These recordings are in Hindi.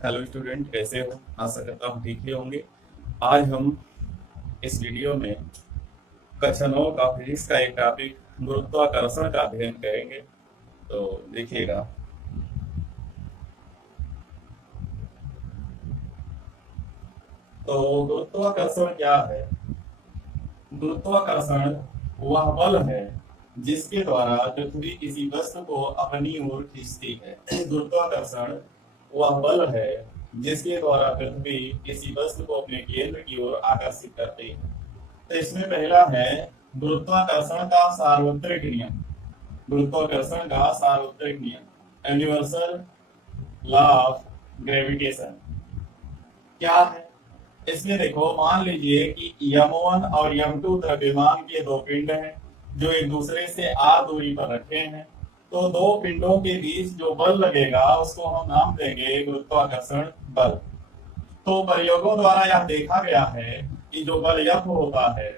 हेलो स्टूडेंट, कैसे हो? आशा करता हूँ ठीक ही होंगे। आज हम इस वीडियो में कक्षा 9 का फिजिक्स का एक टॉपिक गुरुत्वाकर्षण का अध्ययन करेंगे। तो देखिएगा। तो गुरुत्वाकर्षण क्या है? गुरुत्वाकर्षण वह बल है जिसके द्वारा पृथ्वी किसी वस्तु को अपनी ओर खींचती है। गुरुत्वाकर्षण वह बल है जिसके द्वारा पृथ्वी किसी वस्तु को अपने केंद्र की ओर आकर्षित करती है। तो इसमें पहला है गुरुत्वाकर्षण का सार्वत्रिक नियम। गुरुत्वाकर्षण का सार्वत्रिक नियम, यूनिवर्सल लॉ ऑफ ग्रेविटेशन क्या है? इसमें देखो, मान लीजिए कि यम1 और यम2 द्रव्यमान के दो पिंड हैं जो एक दूसरे से r दूरी पर रखे हैं। तो दो पिंडों के बीच जो बल लगेगा उसको हम नाम देंगे गुरुत्वाकर्षण बल। तो प्रयोगों द्वारा यह देखा गया है कि जो बल F होता है,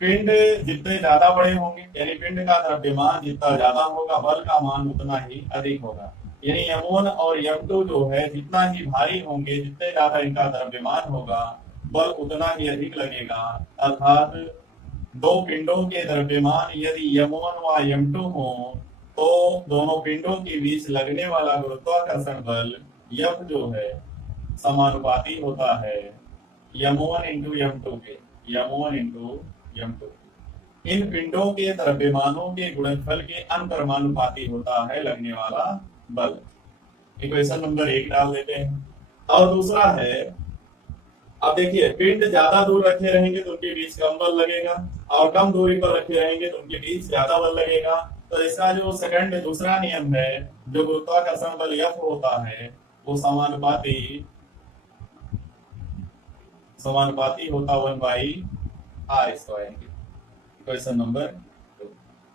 पिंड जितने ज्यादा बड़े होंगे, यानी पिंड का द्रव्यमान जितना ज्यादा होगा, बल का मान उतना ही अधिक होगा। यानी यम1 और यम2 जो है जितना ही भारी होंगे, जितने ज्यादा इनका द्रव्यमान होगा, बल उतना ही अधिक लगेगा। अर्थात दो पिंडों के द्रव्यमान यदि यम1 व यम2 हो तो दोनों पिंडों के बीच लगने वाला गुरुत्वाकर्षण बल F जो है समानुपाती होता है यम1 इंटू यम2 के। यम1 इंटू यम2 इन पिंडों के द्रव्यमानों के गुणनफल के अंतर्मानुपाती होता है लगने वाला बल। इक्वेशन नंबर 1 डाल देते हैं। और दूसरा है, अब देखिए, पिंड ज्यादा दूर रखे रहेंगे तो उनके बीच कम बल लगेगा, और कम दूरी पर रखे रहेंगे तो उनके बीच ज्यादा बल लगेगा। तो इसका जो दूसरा नियम है, जो गुरुत्वाकर्षण बल F होता है, वो समानुपाती होता 1/r²। Question number 2।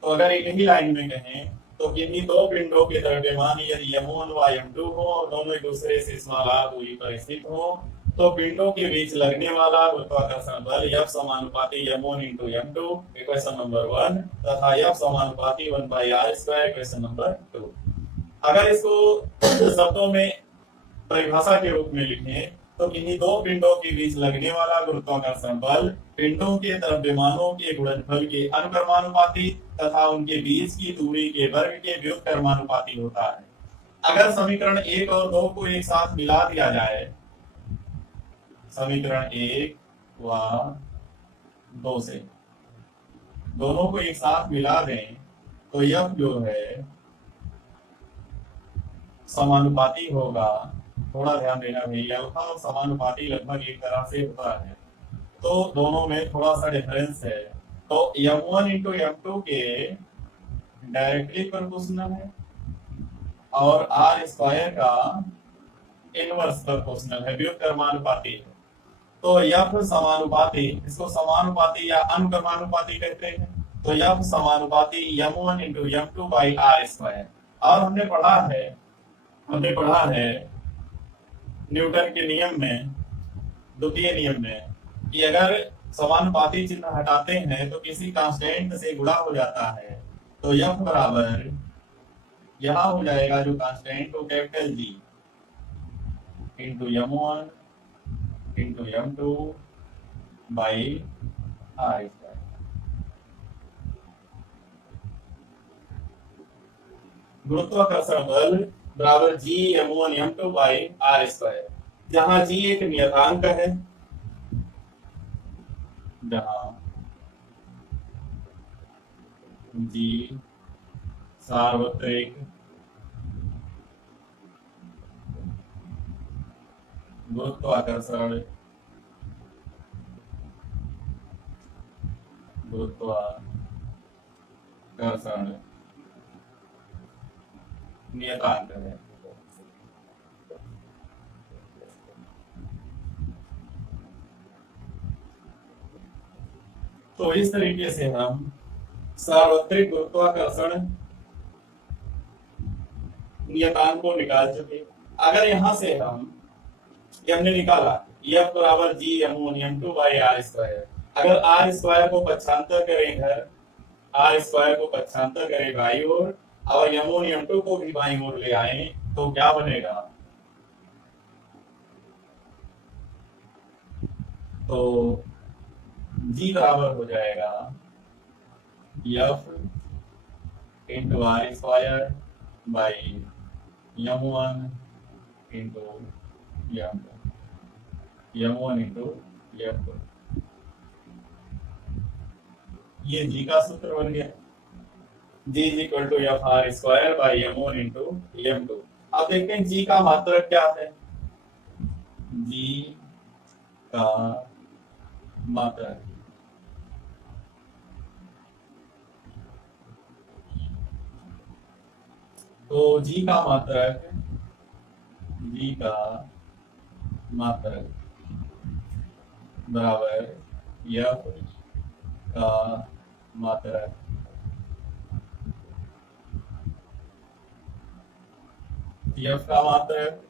तो अगर एक ही लाइन में कहें तो किन्हीं दो पिंडों के द्रव्यमान यदि यम1 व यम2 हो और दोनों एक दूसरे से r दूरी पर स्थित हो, तो पिंडों के बीच लगने वाला गुरुत्वाकर्षण बल F समानुपाती यम1 इंटू यम2, इक्वेशन नंबर 1, तथा F समानुपाती 1/r², इक्वेशन नंबर 2। अगर इसको शब्दों में परिभाषा के रूप में लिखें तो किन्हीं दो पिंडों के बीच लगने वाला गुरुत्वाकर्षण बल पिंडों के द्रव्यमानों के गुणनफल के अनुक्रमानुपाती तथा उनके बीच की दूरी के वर्ग के व्युत्क्रमानुपाती होता है। अगर समीकरण 1 और 2 को एक साथ मिला दिया जाए, समीकरण 1 व 2 से दोनों को एक साथ मिला दें तो यह जो है समानुपाती होगा। थोड़ा ध्यान देना भैया, अल्फा समानुपाती लगभग एक तरह से होता है, तो दोनों में थोड़ा सा डिफरेंस है। तो यम1 इंटू यम2 के डायरेक्टली प्रोपोर्शनल है और r² का इनवर्स प्रोपोर्शनल है, व्युत्क्रमानुपाती है। तो F समानुपाती, इसको समानुपाती या अनुक्रमानुपाती कहते हैं। तो F समानुपाती यम1 इंटू यम2/r²। और हमने पढ़ा है न्यूटन के नियम में, द्वितीय नियम में, कि अगर समानुपाती चिन्ह हटाते हैं तो किसी कांस्टेंट से गुणा हो जाता है। तो F बराबर यहां हो जाएगा जो कांस्टेंट हो कैपिटल G इंटू यम1 इंटू यम2/r²। गुरुत्वाकर्षण बल बराबर G m1 m2/r², जहां G एक नियतांक है, जहां G सार्वत्रिक गुरुत्वाकर्षण नियतांक है। तो इस तरीके से हम सार्वत्रिक गुरुत्वाकर्षण नियतांक को निकाल चुके। अगर यहां से हमने निकाला F बराबर G m1 m2/r², अगर r² को पक्षांतर करें इधर, r² को पक्षांतर करें बाई ओर और यम1 यम2 को भी बाई ओर ले आए तो क्या बनेगा? तो जी बराबर हो जाएगा F into R square by m1 into m1 into m2। ये जी का सूत्र बन गया, G is equal to F R square by m1 into m2। अब देखते हैं जी का मात्रक क्या है। जी का मात्रक तो जी का मात्रक बराबर एफ का मात्रक एफ का मात्रक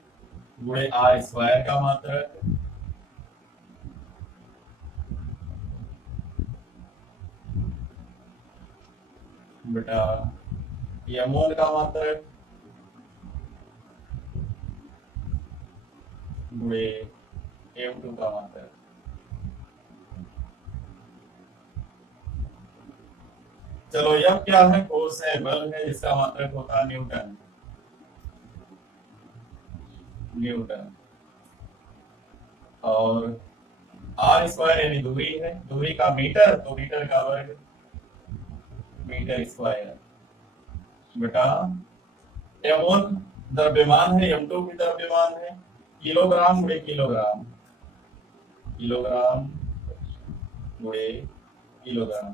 गुणे आर स्क्वायर का मात्रक बेटा m1 का मात्रक गुणे m2 का मात्रक। चलो यह क्या है, फोर्स है, बल है, जिसका मात्रक होता है न्यूटन। और आर स्क्वायर यानी दूरी है, दूरी का मीटर तो मीटर का वर्ग, मीटर स्क्वायर। बेटा m1 द्रव्यमान है, m2 भी द्रव्यमान है, किलोग्राम गुणे किलोग्राम, किलोग्राम गुणे किलोग्राम।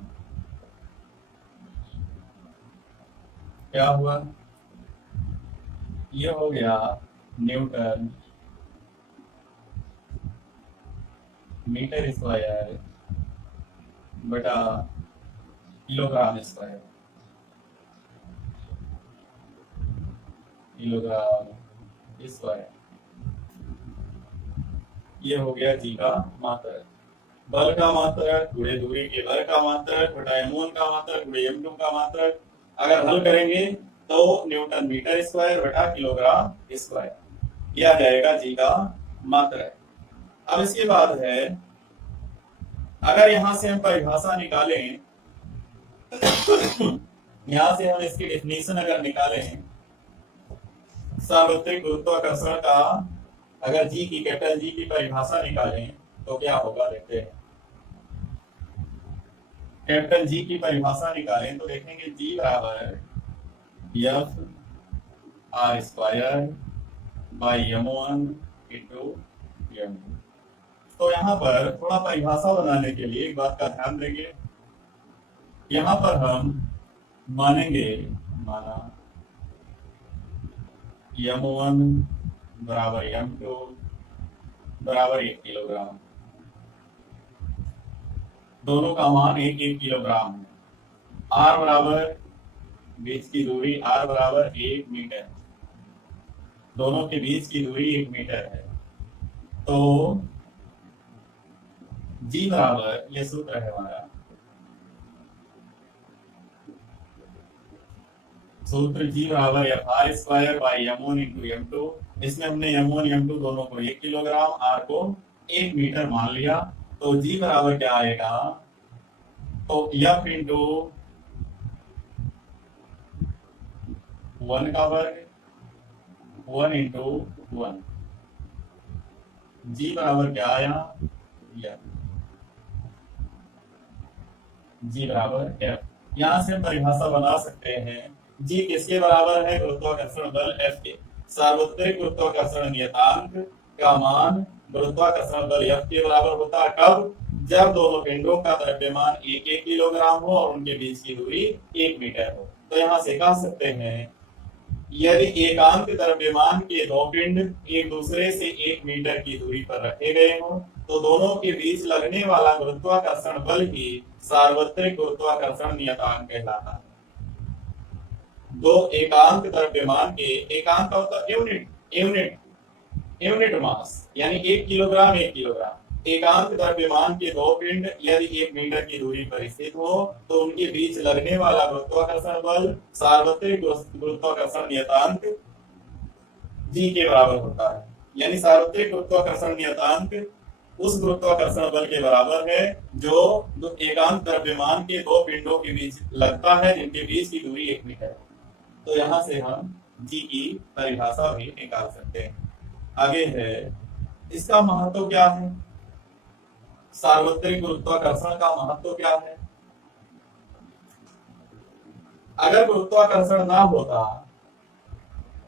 क्या हुआ, ये हो गया न्यूटन मीटर स्क्वायर बटा किलोग्राम स्क्वायर, किलोग्राम स्क्वायर। ये हो गया जी का मात्रक। बल का मात्रक गुणे दूरी के वर्ग का मात्रक बटा m1 का मात्रक गुणे m2 का मात्रक। अगर हल करेंगे तो न्यूटन मीटर स्क्वायर बटा किलोग्राम स्क्वायर, यह आ जाएगा जी का मात्रक। अब इसके बाद है, अगर यहां से हम परिभाषा निकालें, यहां से हम इसकी डेफिनेशन अगर निकालें सार्वत्रिक गुरुत्वाकर्षण का, अगर जी की, कैपिटल जी की परिभाषा निकालें तो क्या होगा, देखते हैं। कैपिटल जी की परिभाषा निकालें तो देखेंगे जी बराबर F R square by m1 into m2। तो यहाँ पर थोड़ा परिभाषा बनाने के लिए एक बात का ध्यान देंगे, यहाँ पर हम मानेंगे, माना m1 बराबर m2 बराबर 1 किलोग्राम, दोनों का मान 1 किलोग्राम है। r बराबर बीच की दूरी, r बराबर 1 मीटर, दोनों के बीच की दूरी 1 मीटर है। तो जी बराबर, ये सूत्र है हमारा, सूत्र जी बराबर F R square by m1 into m2। इसमें हमने m1 m2 दोनों को 1 किलोग्राम, r को 1 मीटर मान लिया। तो जी बराबर क्या आएगा, तो f इंटू 1 का वर्ग 1 इंटू 1, जी बराबर क्या आया, जी बराबर एफ। यहां से हम परिभाषा बना सकते हैं, जी किसके बराबर है, गुरुत्वाकर्षण बल एफ के। सार्वत्रिक गुरुत्वाकर्षण नियतांक का मान गुरुत्वाकर्षण बल एफ के बराबर होता है, कब, जब दोनों पिंडों का द्रव्यमान 1 किलोग्राम हो और उनके बीच की दूरी 1 मीटर हो। तो यहाँ से कह सकते हैं, यदि एकांक द्रव्यमान के दो पिंड एक दूसरे से 1 मीटर की दूरी पर रखे गए हों तो दोनों के बीच लगने वाला गुरुत्वाकर्षण बल ही सार्वत्रिक गुरुत्वाकर्षण नियतांक कहलाता है। दो एकांक द्रव्यमान के, एकांक का मतलब यूनिट मास, यानी 1 किलोग्राम 1 किलोग्राम। एकांक द्रव्यमान के दो पिंड यदि 1 मीटर की दूरी पर स्थित हो तो उनके बीच लगने वाला गुरुत्वाकर्षण बल सार्वत्रिक गुरुत्वाकर्षण नियतांक जी के बराबर होता है। यानी सार्वत्रिक गुरुत्वाकर्षण नियतांक उस गुरुत्वाकर्षण बल के बराबर है जो एकांत द्रव्यमान के दो पिंडों के बीच लगता है, जिनके बीच की दूरी 1 मीटर है। तो यहां से हम जी की परिभाषा भी निकाल सकते हैं। आगे है, इसका महत्व क्या है, सार्वत्रिक गुरुत्वाकर्षण का महत्व क्या है। अगर गुरुत्वाकर्षण ना होता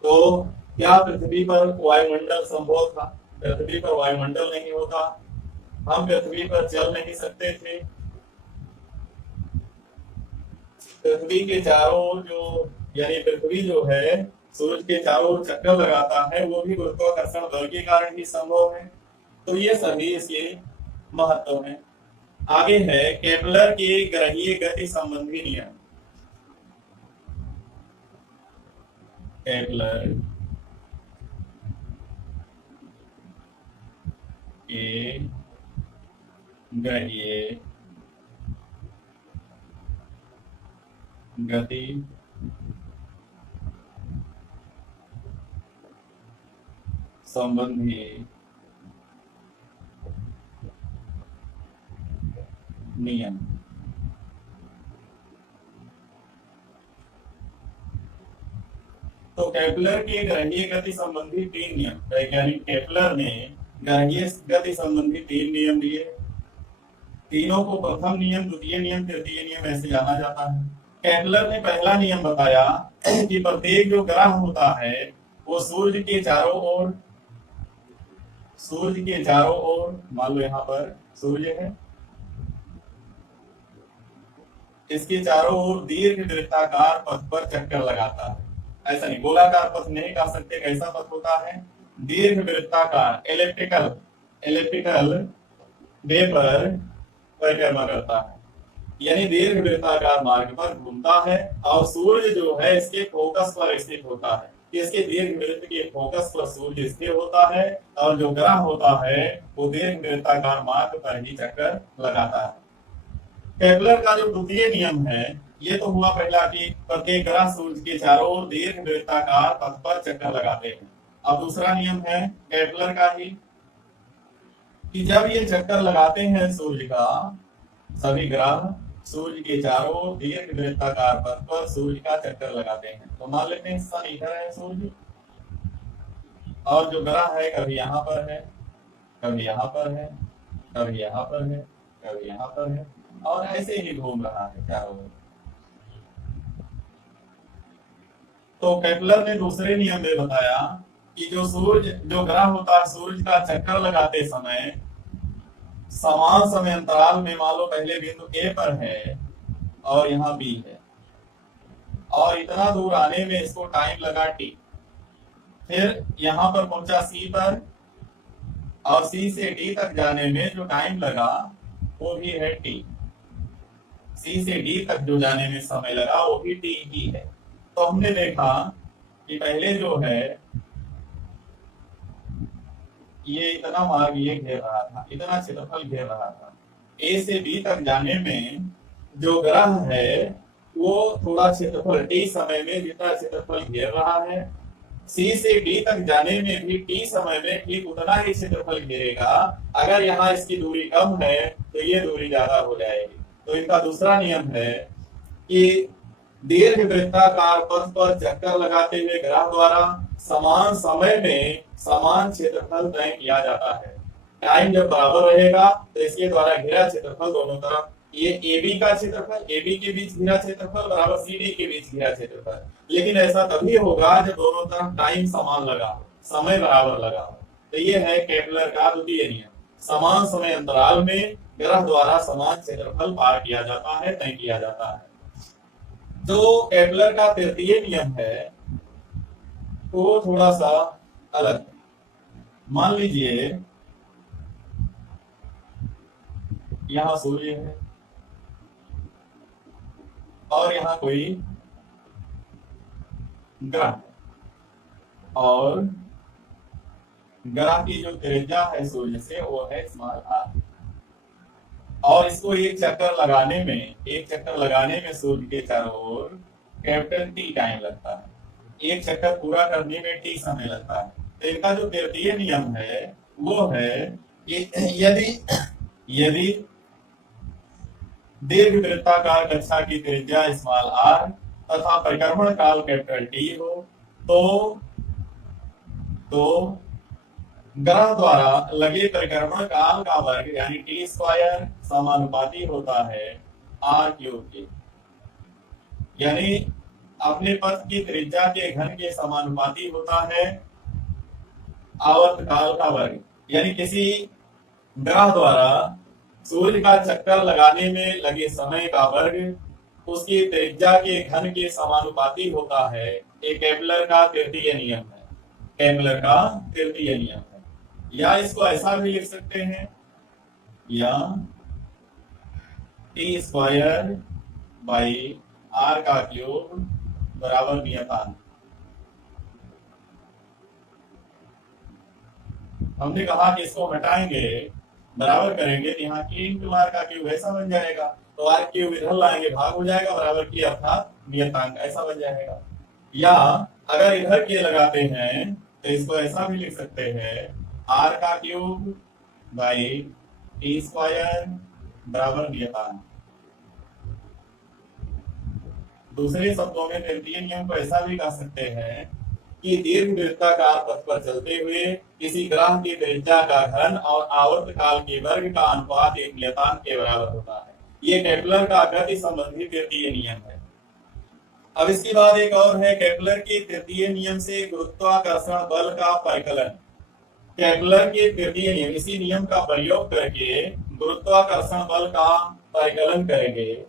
तो क्या पृथ्वी पर वायुमंडल संभव था? पृथ्वी पर वायुमंडल नहीं होता, हम पृथ्वी पर चल नहीं सकते थे। पृथ्वी के चारों ओर जो, यानी पृथ्वी जो है सूरज के चारों ओर चक्कर लगाता है, वो भी गुरुत्वाकर्षण बल के कारण ही संभव है। तो ये सभी इसके महत्व है। आगे है केपलर के ग्रहीय गति संबंधी नियम। केपलर के ग्रहीय गति संबंधी नियम। तो केपलर के ग्रहीय गति संबंधी 3 नियम, वैज्ञानिक केपलर ने ग्रहीय गति संबंधी 3 नियम दिए। तीनों को प्रथम नियम, द्वितीय नियम, तृतीय नियम ऐसे जाना जाता है। केपलर ने पहला नियम बताया कि प्रत्येक जो ग्रह होता है वो सूर्य के चारों ओर, मान लो यहाँ पर सूर्य है, इसके चारों ओर दीर्घ वृत्ताकार पथ पर चक्कर लगाता है। ऐसा नहीं, गोलाकार पथ नहीं कह सकते, कैसा पथ होता है, दीर्घ वृत्ताकार एलिप्टिकल वे पर परिक्रमा करता है, यानी दीर्घ वृत्ताकार मार्ग पर घूमता है। और सूर्य जो है इसके फोकस पर स्थित होता है, इसके दीर्घ वृत्त के फोकस पर सूर्य स्थिर होता है, और जो ग्रह होता है वो दीर्घ वृत्ताकार मार्ग पर ही चक्कर लगाता है। केपलर का जो द्वितीय नियम है, ये तो हुआ पहला कि प्रत्येक ग्रह सूर्य के चारों ओर दीर्घ वृत्ताकार पथ पर चक्कर लगाते हैं। अब दूसरा नियम है केपलर का ही कि जब ये चक्कर लगाते हैं सूर्य का, सभी ग्रह सूर्य के चारों ओर दीर्घ वृत्ताकार पथ पर सूर्य का चक्कर लगाते हैं। तो मान लेते हैं सन इधर है सूर्य, और जो ग्रह है कभी यहाँ पर है, कभी यहाँ पर है, कभी यहाँ पर है, कभी यहाँ पर है, और ऐसे ही घूम रहा है चारों ओर। तो केपलर ने दूसरे नियम में बताया कि जो ग्रह होता है सूर्य का चक्कर लगाते समय समान समय अंतराल में, मान लो पहले बिंदु ए पर है और यहाँ बी है, और इतना दूर आने में इसको टाइम लगा टी, फिर यहाँ पर पहुंचा सी पर, और सी से डी तक जाने में जो टाइम लगा वो भी है टी। सी से डी तक जो जाने में समय लगा वो भी टी ही है। तो हमने देखा कि पहले जो है ये इतना मार्ग ये घेर रहा था, इतना क्षेत्रफल घेर रहा था। ए से बी तक जाने में जो ग्रह है वो थोड़ा क्षेत्रफल टी समय में जितना क्षेत्रफल घेर रहा है, सी से डी तक जाने में भी टी समय में ठीक उतना ही क्षेत्रफल घेरेगा। अगर यहाँ इसकी दूरी कम है तो ये दूरी ज्यादा हो जाएगी। तो इनका दूसरा नियम है कि दीर्घ वृत्ताकार पथ पर चक्कर लगाते हुए ग्रह द्वारा समान समय में समान क्षेत्रफल तय किया जाता है। टाइम जब बराबर रहेगा तो इसके द्वारा घिरा क्षेत्रफल दोनों तरफ, ये AB का क्षेत्रफल, AB के बीच घिरा क्षेत्रफल बराबर CD के बीच घिरा क्षेत्रफल। लेकिन ऐसा तभी होगा जब दोनों तरफ टाइम समान लगा हो, समय बराबर लगा हो। तो ये है केपलर का द्वितीय नियम, समान समय अंतराल में ग्रह द्वारा समान क्षेत्रफल पार किया जाता है, तय किया जाता है। जो केपलर का तृतीय नियम है वो थोड़ा सा अलग है। मान लीजिए यहाँ सूर्य है और यहाँ कोई ग्रह है, और ग्रह की जो त्रिज्या है सूर्य से वो है स्मॉल r, और इसको एक चक्कर लगाने में सूर्य के चारों ओर कैपिटल T टाइम लगता है। एक चक्कर पूरा करने में T समय लगता है। तो इनका जो तृतीय नियम है वो है यदि यदि दीर्घवृत्ताकार कक्षा की त्रिज्या स्मॉल आर तथा परिक्रमण काल कैपिटल टी हो तो ग्रह द्वारा लगे परिक्रमण काल का वर्ग यानी टी स्क्वायर समानुपाती होता है आर क्यूब के। यानी अपने पथ की त्रिज्या के घन के समानुपाती होता है आवर्त काल का वर्ग। यानी किसी ग्रह द्वारा सूर्य का चक्कर लगाने में लगे समय का वर्ग उसकी त्रिज्या के घन के समानुपाती होता है। एक केपलर का तृतीय नियम है, केपलर का तृतीय नियम है। या इसको ऐसा भी लिख सकते हैं, या टी स्क्वायर बाई आर का क्यूब बराबर नियतांक। हमने कहा कि इसको हटाएंगे, बराबर करेंगे तो यहाँ की इंटू आर का क्यूब ऐसा बन जाएगा, तो आर क्यूब इधर लाएंगे भाग हो जाएगा, बराबर की अर्थात नियतांक ऐसा बन जाएगा। या अगर इधर के लगाते हैं तो इसको ऐसा भी लिख सकते हैं, आर का क्यूब बाई टी स्क्वायर बराबर नियतांक। दूसरे शब्दों में तृतीय नियम को ऐसा भी कह सकते हैं कि दीर्घवृत्ताकार पथ पर चलते हुए किसी ग्रह की त्रिज्या का घन और आवर्त काल के वर्ग का अनुपात एक नियतांक के बराबर होता है। ये केपलर का गति संबंधी तृतीय नियम है। अब इसके बाद एक और है केपलर के तृतीय नियम से गुरुत्वाकर्षण बल का परिकलन। केपलर के तृतीय नियम, इसी नियम का प्रयोग करके गुरुत्वाकर्षण बल का परिकलन करेंगे।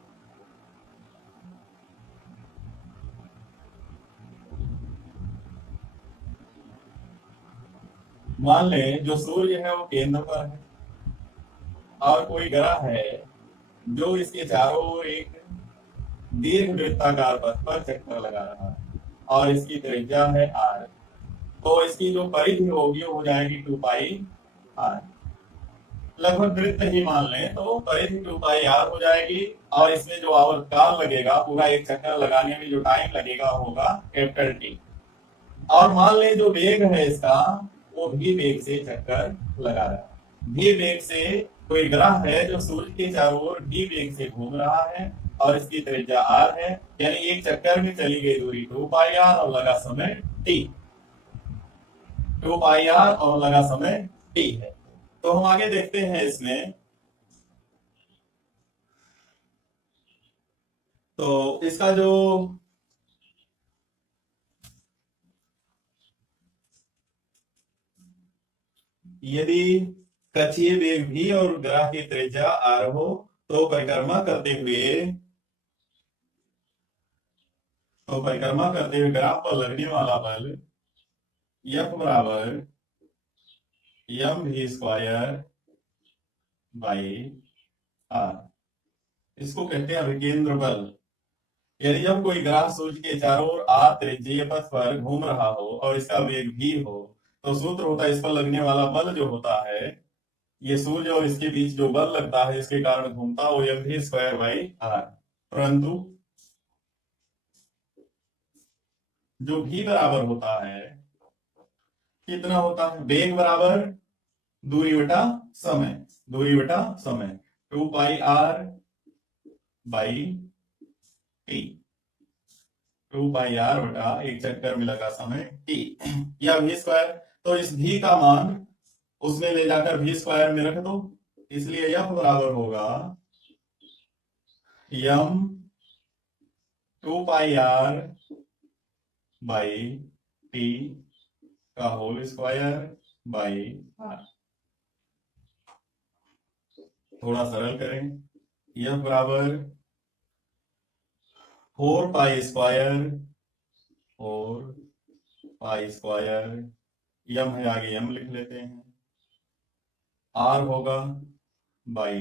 मान लें जो सूर्य है वो केंद्र पर है और कोई ग्रह है जो इसके चारों ओर एक दीर्घवृत्ताकार पथ पर चक्कर लगा रहा है और इसकी त्रिज्या है आर। तो इसकी जो परिधि होगी वो हो जाएगी 2 पाई आर। लगभग वृत्त ही मान लें तो परिधि 2 पाई आर हो जाएगी और इसमें जो आवर्त काल लगेगा, पूरा एक चक्कर लगाने में जो टाइम लगेगा होगा कैपिटल टी। और मान लें जो वेग है इसका वो भी वेग से चक्कर लगा रहा है। भी वेग से कोई ग्रह है जो सूर्य के चारों ओर भी वेग से घूम रहा है और इसकी त्रिज्या आर है। यानी एक चक्कर में चली गई दूरी 2 पाई आर और लगा समय टी। 2 पाई आर और लगा समय टी है। तो हम आगे देखते हैं इसमें। तो इसका जो यदि कक्षीय वेग भी और ग्रह की त्रिज्या आर हो तो परिक्रमा करते हुए ग्राफ पर लगने वाला बल F बराबर m v square by R, इसको कहते हैं अभिकेंद्र बल। यदि जब कोई ग्रह सूर्य के चारों ओर आर त्रिज्यीय पथ पर घूम रहा हो और इसका वेग भी हो तो सूत्र होता है इस पर लगने वाला बल जो होता है, ये सूर्य और इसके बीच जो बल लगता है इसके कारण घूमता वो M V square by R. परंतु जो भी बराबर होता है कितना होता है, वेग बराबर दूरी बटा समय 2 pi R by T. 2 pi R बटा एक चक्कर में लगा समय टी या v स्क्वायर। तो इस v का मान उसमें ले जाकर v स्क्वायर में रख दो, इसलिए f बराबर होगा m 2 pi R by T का होल स्क्वायर बाई आर। थोड़ा सरल करें, f बराबर 4 पाई स्क्वायर यम है आगे यम लिख लेते हैं, आर होगा बाई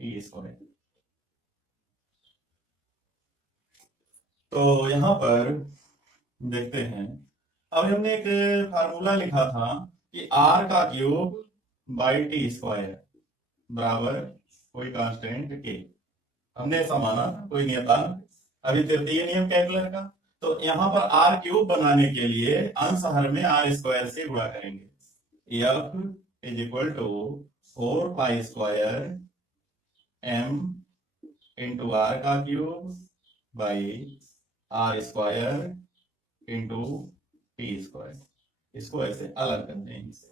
टी स्क्वायर। तो यहां पर देखते हैं, अब हमने एक फार्मूला लिखा था कि आर का क्यूब बाई टी स्क्वायर बराबर कोई कांस्टेंट के, हमने ऐसा माना कोई नियतांक। अभी तृतीय नियम केपलर का, तो यहां पर आर क्यूब बनाने के लिए अंश हर में आर स्क्वायर से गुणा करेंगे। F is equal to 4 pi square m into R का cube by R square into T square. इसको ऐसे अलग करते हैं इसे।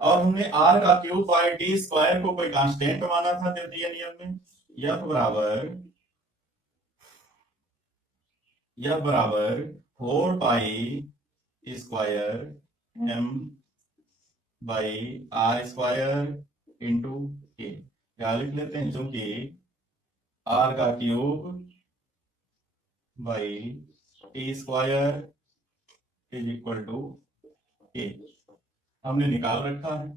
और हमने आर का क्यूब बाई टी स्क्वायर को कोई कांस्टेंट माना था तृतीय नियम में। यह बराबर 4 pi square m by R square into K. क्या लिख लेते हैं, चूंकि आर का cube by T square is equal to K हमने निकाल रखा है।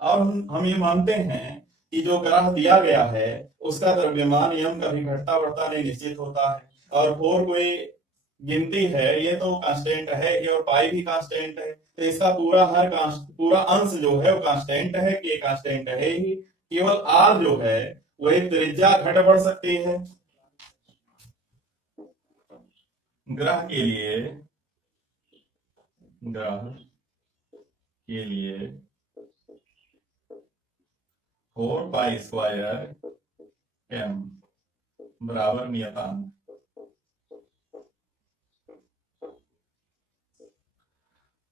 और हम ये मानते हैं कि जो ग्राफ दिया गया है उसका द्रव्यमान यम कभी घटता बढ़ता नहीं निश्चित होता है। और 4 कोई गिनती है, ये तो कांस्टेंट है ही, और पाई भी कांस्टेंट है, तो इसका पूरा अंश जो है वो कांस्टेंट है, के कांस्टेंट है ही। केवल आर जो है वही त्रिज्या घट बढ़ सकती है। ग्राफ के लिए 4 पाई स्क्वायर m बराबर नियतांक।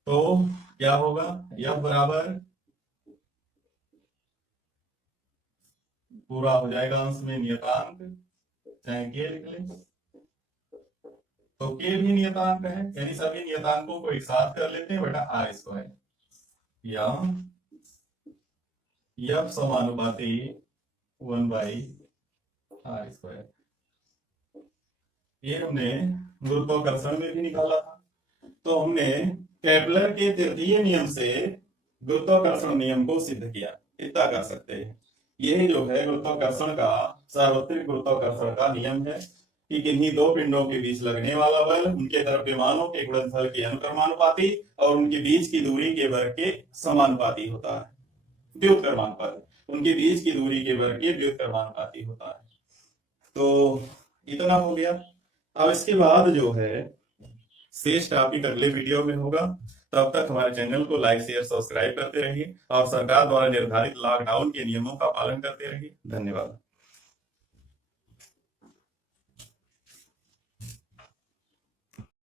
तो क्या होगा, यह बराबर पूरा हो जाएगा अंश में नियतांक, चाहे के लिख लें तो के भी नियतांक है, यानी सभी नियतांकों को एक साथ कर लेते हैं बेटा आर स्क्वायर, या यह समानुपाती 1 बाई आर स्क्वायर। ये हमने गुरुत्वाकर्षण में भी निकाला था। तो हमने केपलर के तृतीय नियम से गुरुत्वाकर्षण नियम को सिद्ध किया, इतना कर सकते हैं। यही जो है गुरुत्वाकर्षण का, सार्वत्रिक गुरुत्वाकर्षण का नियम है कि किन्हीं दो पिंडों के बीच लगने वाला बल उनके द्रव्यमानों के गुणनफल के अनुक्रमानुपाती और उनके बीच की दूरी के वर्ग के समानुपाती होता है। व्युत्क्रमानुपाती, उनके बीच की दूरी के वर्ग के व्युत्क्रमानुपाती होता है। तो इतना हो गया। अब इसके बाद जो है शेष टॉपिक अगले वीडियो में होगा। तब तक हमारे चैनल को लाइक शेयर सब्सक्राइब करते रहिए और सरकार द्वारा निर्धारित लॉकडाउन के नियमों का पालन करते रहिए। धन्यवाद।